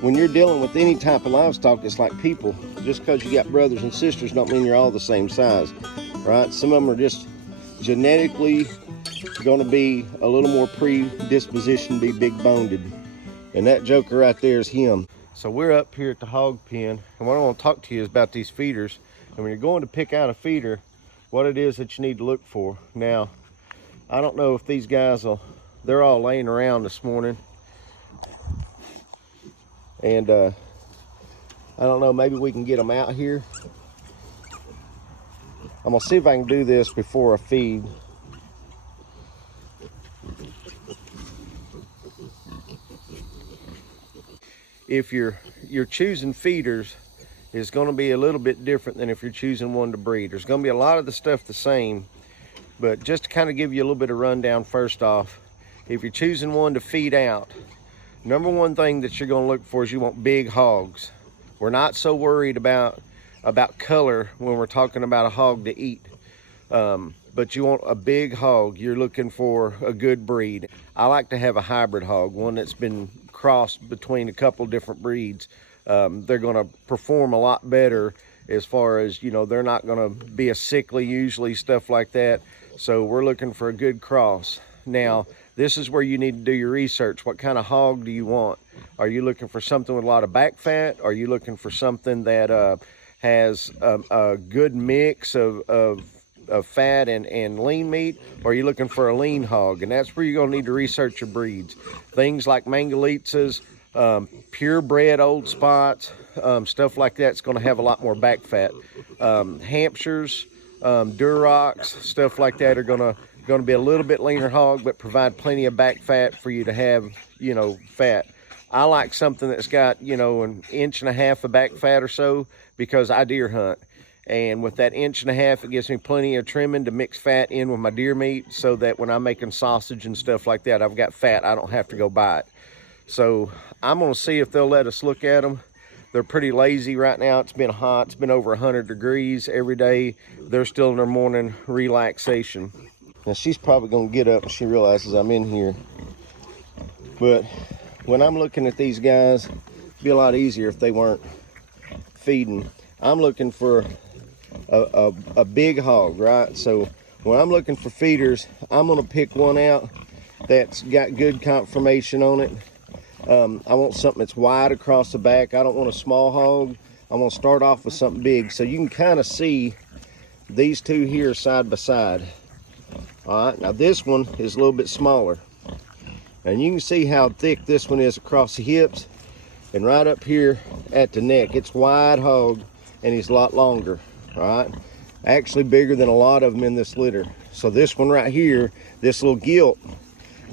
when you're dealing with any type of livestock, it's like people. Just because you got brothers and sisters don't mean you're all the same size, right? Some of them are just genetically going to be a little more predispositioned to be big boned, and that joker right there is him. So we're up here at the hog pen, and what I want to talk to you is about these feeders. And when you're going to pick out a feeder, what it is that you need to look for. Now, I don't know if these guys they're all laying around this morning, and I don't know, maybe we can get them out here. I'm gonna see if I can do this before I feed. If you're choosing feeders, it's going to be a little bit different than if you're choosing one to breed. There's going to be a lot of the stuff the same, but just to kind of give you a little bit of rundown, first off, if you're choosing one to feed out, number one thing that you're going to look for is you want big hogs. We're not so worried about color when we're talking about a hog to eat, but you want a big hog. You're looking for a good breed. I like to have a hybrid hog, one that's been crossed between a couple different breeds. They're going to perform a lot better as far as, you know, they're not going to be a sickly usually, stuff like that. So we're looking for a good cross. Now, this is where you need to do your research. What kind of hog do you want? Are you looking for something with a lot of back fat? Are you looking for something that has a good mix of fat and lean meat? Or are you looking for a lean hog? And that's where you're going to need to research your breeds. Things like Mangalitsa's, purebred old spots, stuff like that's going to have a lot more back fat. Hampshires, Durocs, stuff like that are going to be a little bit leaner hog, but provide plenty of back fat for you to have, you know, fat. I like something that's got, you know, 1.5 inches of back fat or so, because I deer hunt. And with that 1.5 inches, it gives me plenty of trimming to mix fat in with my deer meat, so that when I'm making sausage and stuff like that, I've got fat. I don't have to go buy it. So I'm going to see if they'll let us look at them. They're pretty lazy right now. It's been hot. It's been over 100 degrees every day. They're still in their morning relaxation. Now she's probably going to get up when she realizes I'm in here. But when I'm looking at these guys, it'd be a lot easier if they weren't feeding. I'm looking for a big hog, right? So when I'm looking for feeders, I'm going to pick one out that's got good conformation on it. I want something that's wide across the back. I don't want a small hog. I'm going to start off with something big. So you can kind of see these two here side by side. All right, now this one is a little bit smaller. And you can see how thick this one is across the hips and right up here at the neck. It's wide hog, and he's a lot longer, all right? Actually bigger than a lot of them in this litter. So this one right here, this little gilt,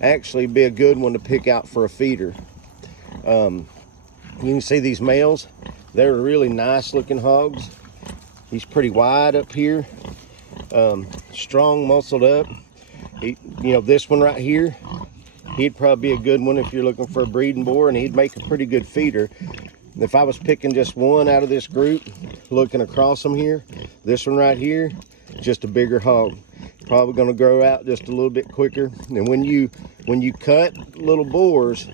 actually be a good one to pick out for a feeder. You can see these males, they're really nice looking hogs. He's pretty wide up here, strong, muscled up. You know, this one right here, he'd probably be a good one if you're looking for a breeding boar, and he'd make a pretty good feeder. If I was picking just one out of this group, looking across them here, this one right here, just a bigger hog. Probably going to grow out just a little bit quicker. And when you cut little boars,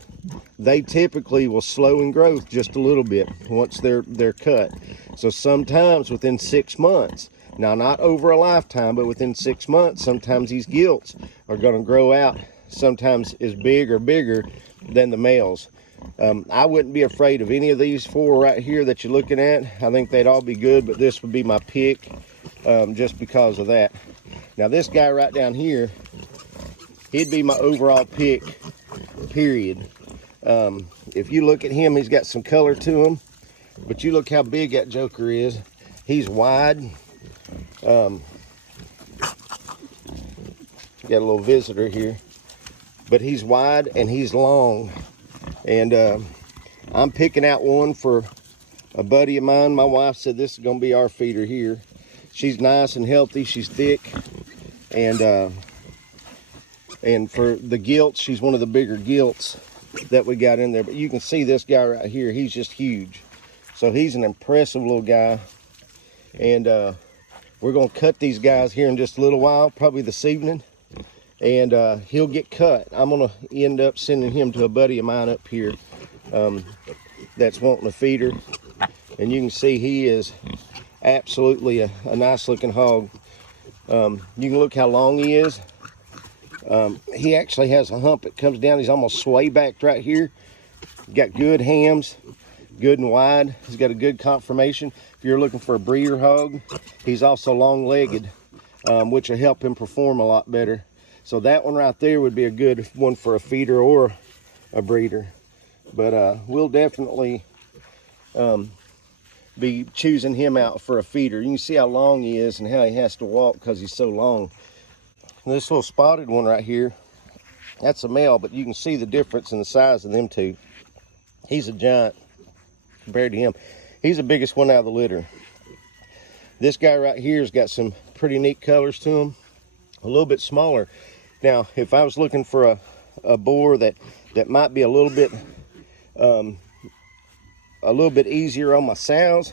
they typically will slow in growth just a little bit once they're cut. So sometimes within 6 months, now not over a lifetime, but within 6 months, sometimes these gilts are going to grow out sometimes as big or bigger than the males. I wouldn't be afraid of any of these four right here that you're looking at. I think they'd all be good, but this would be my pick just because of that. Now this guy right down here, he'd be my overall pick, period. If you look at him, he's got some color to him, but you look how big that joker is. He's wide. Got a little visitor here, but he's wide and he's long. And I'm picking out one for a buddy of mine. My wife said this is gonna be our feeder here. She's nice and healthy, she's thick, and for the gilts, she's one of the bigger gilts that we got in there. But you can see this guy right here, he's just huge. So he's an impressive little guy. And we're gonna cut these guys here in just a little while, probably this evening. And he'll get cut. I'm gonna end up sending him to a buddy of mine up here. that's wanting a feeder. And you can see he is absolutely a nice looking hog. You can look how long he is. He actually has a hump that comes down. He's almost sway backed right here. Got good hams, good and wide. He's got a good conformation. If you're looking for a breeder hog, he's also long-legged, which will help him perform a lot better. So that one right there would be a good one for a feeder or a breeder. But we'll definitely be choosing him out for a feeder. You can see how long he is and how he has to walk because he's so long. And this little spotted one right here, that's a male, but you can see the difference in the size of them two. He's a giant compared to him. He's the biggest one out of the litter. This guy right here has got some pretty neat colors to him, a little bit smaller. Now, if I was looking for a boar that might be a little bit easier on my sows,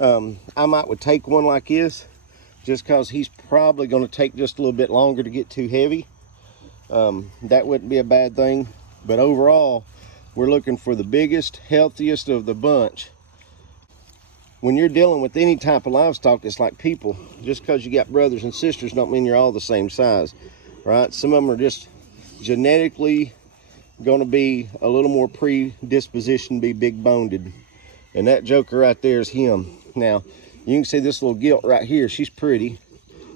I would take one like this, just because he's probably going to take just a little bit longer to get too heavy. That wouldn't be a bad thing, but overall, we're looking for the biggest, healthiest of the bunch. When you're dealing with any type of livestock, it's like people. Just because you got brothers and sisters don't mean you're all the same size, right? Some of them are just genetically going to be a little more predispositioned to be big boned. And that joker right there is him. Now, you can see this little gilt right here. She's pretty.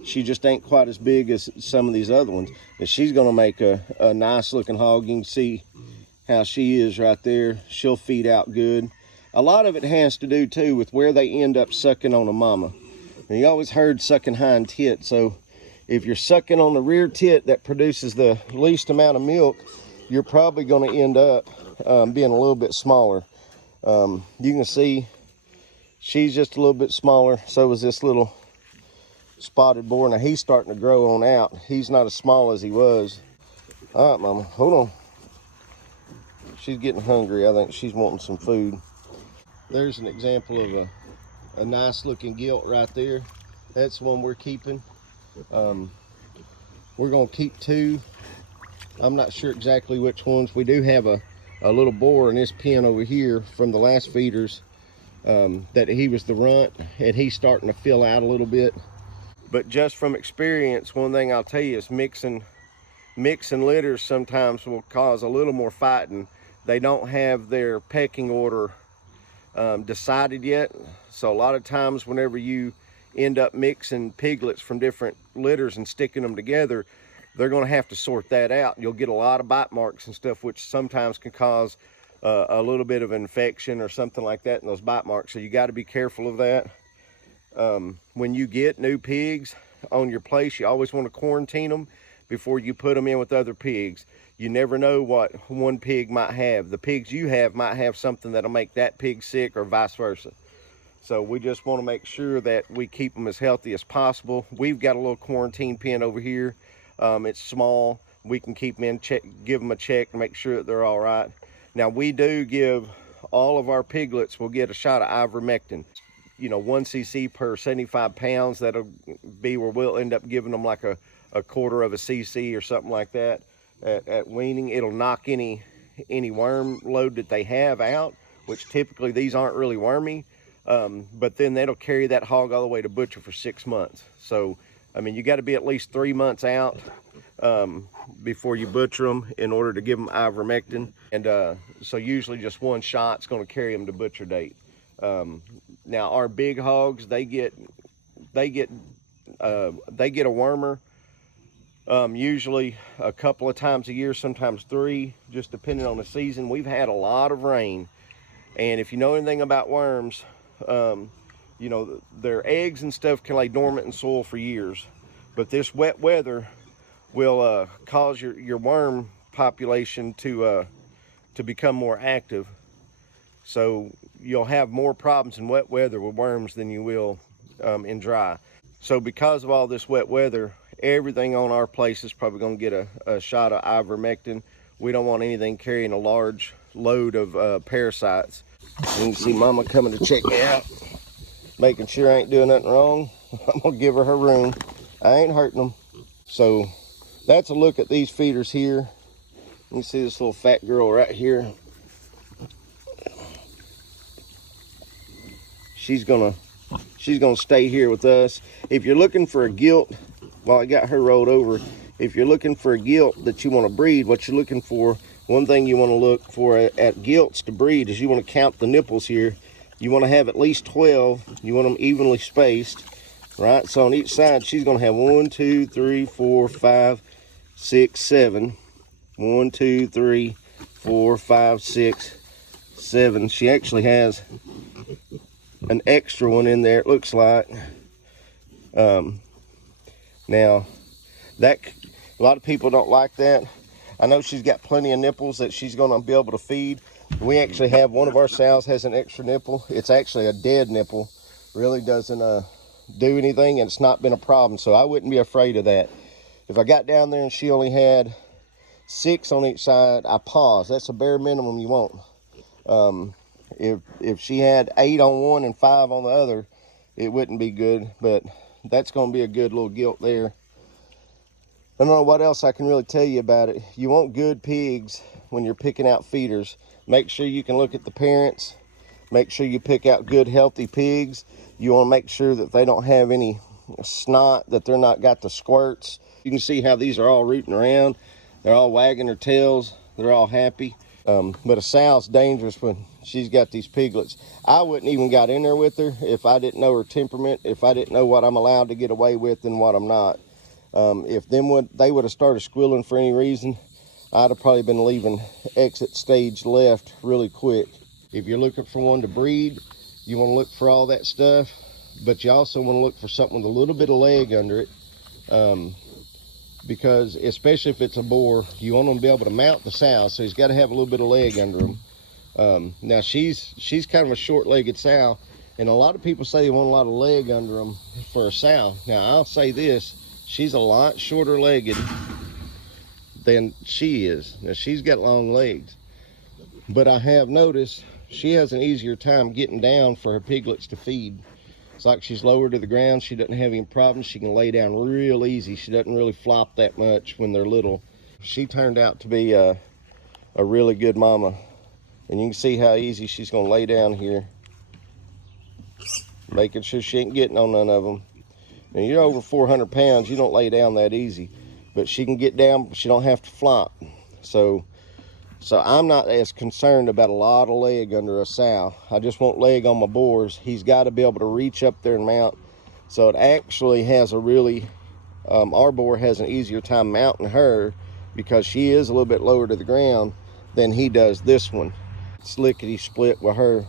She just ain't quite as big as some of these other ones. But she's going to make a nice looking hog. You can see how she is right there. She'll feed out good. A lot of it has to do too with where they end up sucking on a mama. And you always heard sucking hind tit. So if you're sucking on the rear tit that produces the least amount of milk, you're probably going to end up being a little bit smaller. You can see she's just a little bit smaller. So is this little spotted boar. Now he's starting to grow on out. He's not as small as he was. All right, mama, hold on. She's getting hungry. I think she's wanting some food. There's an example of a nice looking gilt right there. That's the one we're keeping. We're gonna keep two. I'm not sure exactly which ones. We do have a little boar in this pen over here from the last feeders, that he was the runt, and he's starting to fill out a little bit. But just from experience, one thing I'll tell you is mixing litters sometimes will cause a little more fighting. They don't have their pecking order decided yet. So a lot of times whenever you end up mixing piglets from different litters and sticking them together, they're going to have to sort that out. You'll get a lot of bite marks and stuff, which sometimes can cause a little bit of infection or something like that in those bite marks. So you got to be careful of that. When you get new pigs on your place, you always want to quarantine them before you put them in with other pigs. You never know what one pig might have. The pigs you have might have something that'll make that pig sick or vice versa. So we just want to make sure that we keep them as healthy as possible. We've got a little quarantine pen over here. It's small. We can keep them in, give them a check to make sure that they're all right. Now we do give all of our piglets, we'll get a shot of ivermectin. 1 cc per 75 pounds. That'll be where we'll end up giving them like a quarter of a cc or something like that at weaning. It'll knock any worm load that they have out, which typically these aren't really wormy. But then that'll carry that hog all the way to butcher for 6 months. So, I mean, you got to be at least 3 months out before you butcher them in order to give them ivermectin. And so usually just one shot's going to carry them to butcher date. Now our big hogs, they get a wormer usually a couple of times a year, sometimes 3, just depending on the season. We've had a lot of rain, and if you know anything about worms, their eggs and stuff can lay dormant in soil for years, but this wet weather will cause your worm population to become more active. So you'll have more problems in wet weather with worms than you will in dry. So because of all this wet weather, everything on our place is probably going to get a shot of ivermectin. We don't want anything carrying a large load of parasites. You can see Mama coming to check me out, making sure I ain't doing nothing wrong. I'm going to give her her room. I ain't hurting them. So that's a look at these feeders here. You can see this little fat girl right here. she's gonna stay here with us. If you're looking for a gilt, well, I got her rolled over. If you're looking for a gilt that you want to breed, what you're looking for, one thing you want to look for at gilts to breed is you want to count the nipples here. You want to have at least 12. You want them evenly spaced, right? So on each side, she's going to have 1, 2, 3, 4, 5, 6, 7. 1, 2, 3, 4, 5, 6, 7. She actually has an extra one in there, it looks like. Now, that a lot of people don't like that. I know she's got plenty of nipples that she's going to be able to feed. We actually have one of our sows has an extra nipple. It's actually a dead nipple. Really doesn't do anything, and it's not been a problem. So I wouldn't be afraid of that. If I got down there and she only had 6 on each side, I pause. That's the bare minimum you want. If she had 8 on one and 5 on the other, it wouldn't be good. But that's going to be a good little gilt there. I don't know what else I can really tell you about it. You want good pigs when you're picking out feeders. Make sure you can look at the parents. Make sure you pick out good, healthy pigs. You want to make sure that they don't have any snot, that they're not got the squirts. You can see how these are all rooting around. They're all wagging their tails. They're all happy. But a sow's dangerous when she's got these piglets. I wouldn't even got in there with her if I didn't know her temperament, if I didn't know what I'm allowed to get away with and what I'm not. If they would have started squealing for any reason, I'd have probably been leaving exit stage left really quick. If you're looking for one to breed, you want to look for all that stuff, but you also want to look for something with a little bit of leg under it. Because especially if it's a boar, you want them to be able to mount the sow, so he's got to have a little bit of leg under him. Now she's kind of a short-legged sow, and a lot of people say they want a lot of leg under them for a sow. Now I'll say this, she's a lot shorter legged than she is. Now she's got long legs, but I have noticed she has an easier time getting down for her piglets to feed. It's like she's lower to the ground. She doesn't have any problems. She can lay down real easy. She doesn't really flop that much when they're little. She turned out to be a really good mama. And you can see how easy she's gonna lay down here, making sure she ain't getting on none of them. Now you're over 400 pounds, you don't lay down that easy. But she can get down, but she don't have to flop. So I'm not as concerned about a lot of leg under a sow. I just want leg on my boars. He's got to be able to reach up there and mount. So it actually has a really, our boar has an easier time mounting her because she is a little bit lower to the ground than he does this one. It's lickety split with her.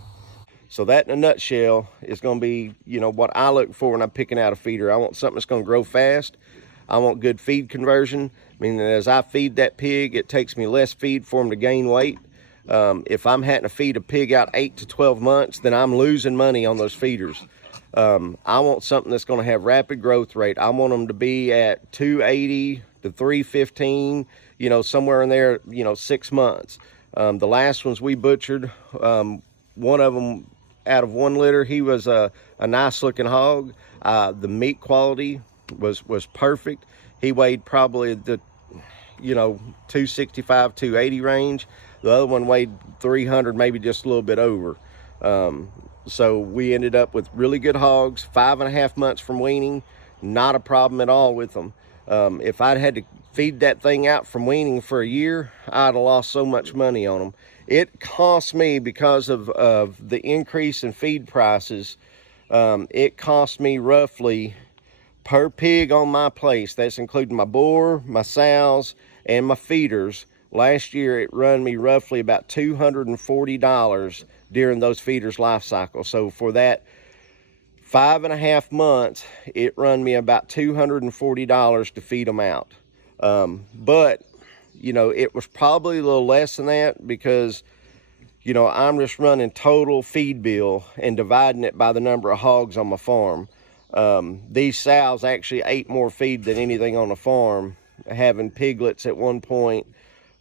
So that in a nutshell is going to be, what I look for when I'm picking out a feeder. I want something that's going to grow fast. I want good feed conversion, meaning that as I feed that pig, it takes me less feed for him to gain weight. If I'm having to feed a pig out 8 to 12 months, then I'm losing money on those feeders. I want something that's going to have rapid growth rate. I want them to be at 280 to 315, somewhere in there, 6 months. The last ones we butchered, one of them out of 1 litter, he was a nice looking hog. The meat quality was perfect. He weighed probably the 265 280 range. The other one weighed 300, maybe just a little bit over. So we ended up with really good hogs, 5.5 months from weaning, not a problem at all with them. If I'd had to feed that thing out from weaning for a year, I'd have lost so much money on them. It cost me, because of the increase in feed prices, it cost me roughly per pig on my place, that's including my boar, my sows, and my feeders. Last year, it run me roughly about $240 during those feeders' life cycle. So for that 5.5 months, it run me about $240 to feed them out. But, it was probably a little less than that because, I'm just running total feed bill and dividing it by the number of hogs on my farm. These sows actually ate more feed than anything on the farm, having piglets at one point,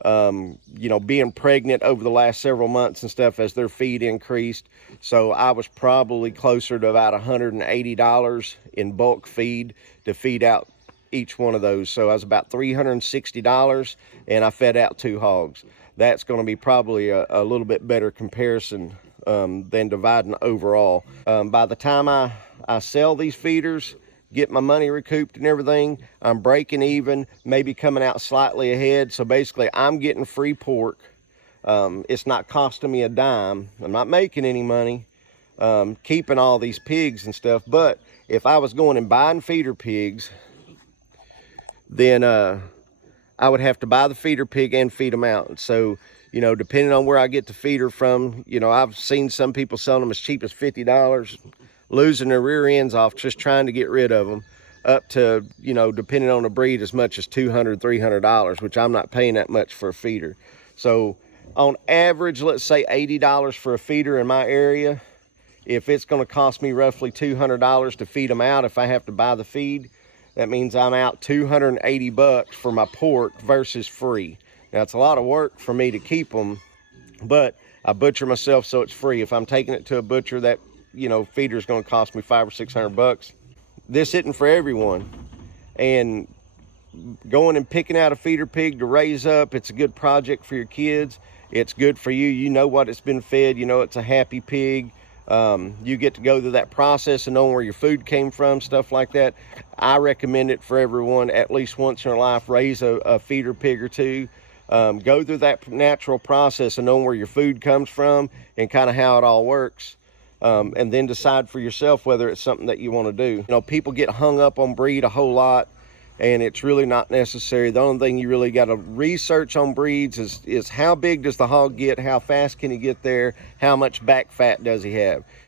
being pregnant over the last several months and stuff as their feed increased. So I was probably closer to about $180 in bulk feed to feed out each one of those. So I was about $360 and I fed out 2 hogs. That's going to be probably a little bit better comparison than dividing overall. By the time I sell these feeders, get my money recouped and everything, I'm breaking even, maybe coming out slightly ahead. So basically I'm getting free pork. It's not costing me a dime. I'm not making any money keeping all these pigs and stuff. But if I was going and buying feeder pigs, then I would have to buy the feeder pig and feed them out. So, you know, depending on where I get the feeder from, you know, I've seen some people selling them as cheap as $50, losing their rear ends off just trying to get rid of them, up to, you know, depending on the breed, as much as $200, $300, which I'm not paying that much for a feeder. So on average, let's say $80 for a feeder in my area. If it's going to cost me roughly $200 to feed them out, if I have to buy the feed, that means I'm out $280 for my pork versus free. Now, it's a lot of work for me to keep them, but I butcher myself so it's free. If I'm taking it to a butcher, that, you know, feeder is going to cost me $500 or $600. This isn't for everyone. And going and picking out a feeder pig to raise up, it's a good project for your kids. It's good for you. You know what it's been fed. You know it's a happy pig. You get to go through that process and know where your food came from, stuff like that. I recommend it for everyone at least once in their life. Raise a feeder pig or two. Go through that natural process and know where your food comes from and kind of how it all works. And then decide for yourself whether it's something that you want to do. You know, people get hung up on breed a whole lot, and it's really not necessary. The only thing you really got to research on breeds is how big does the hog get, how fast can he get there, how much back fat does he have.